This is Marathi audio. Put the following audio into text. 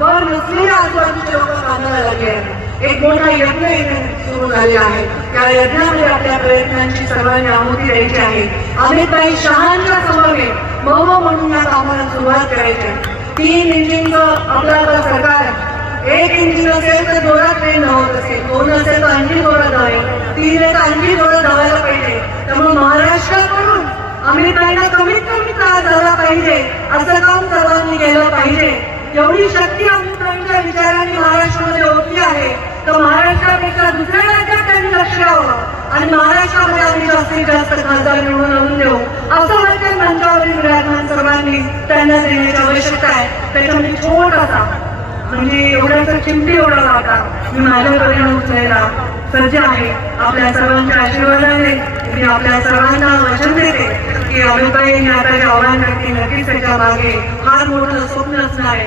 घर नसलेल्या आजूबाजूचे लोक कामाला लागले आहेत. एक मोठा यज्ञ इथे सुरू झालेला आहे. त्या यज्ञामध्ये आपल्या प्रयत्नांची सर्वांनी आहुती द्यायची आहे. अमितभाई शहांच्या समवेत मऊ म्हणून या कामाला सुरुवात करायची. 3 इंजिनचं आपलं सरकार आहे. 1 इंजिन असेल तर 2 ट्रेन धावत असेल, 2 असेल तर आणखी 2 धावेल, 3 आहे तर आणखी 2 धावायला पाहिजे. त्यामुळे महाराष्ट्राकडून अमितभाईंना कमीत कमी त्रास झाला पाहिजे असं काम सर्वांनी केलं पाहिजे. एवढी शक्ती अमितभाईंच्या विचारांनी महाराष्ट्रामध्ये होती आहे तर महाराष्ट्रापेक्षा दुसऱ्या राज्यात त्यांनी लक्ष द्यावं आणि महाराष्ट्रामध्ये आम्ही जास्तीत जास्त खासदार निवडून आणून देऊ असं वाटतं. मंचावरील विराजमान सर्वांनी त्यांना देण्याची आवश्यकता आहे. त्याच्यामध्ये छोटासा म्हणजे एवढ्याचा चिमटी एवढा वाटा मी माझ्याकडे उचलायला सज्ज आहे. आपल्या सर्वांच्या आशीर्वादाने मी आपल्या सर्वांना वचन देते की अमितभाई आता जे आव्हान करतील नक्कीच त्याच्या मागे फार मोठं स्वप्न असणार आहे.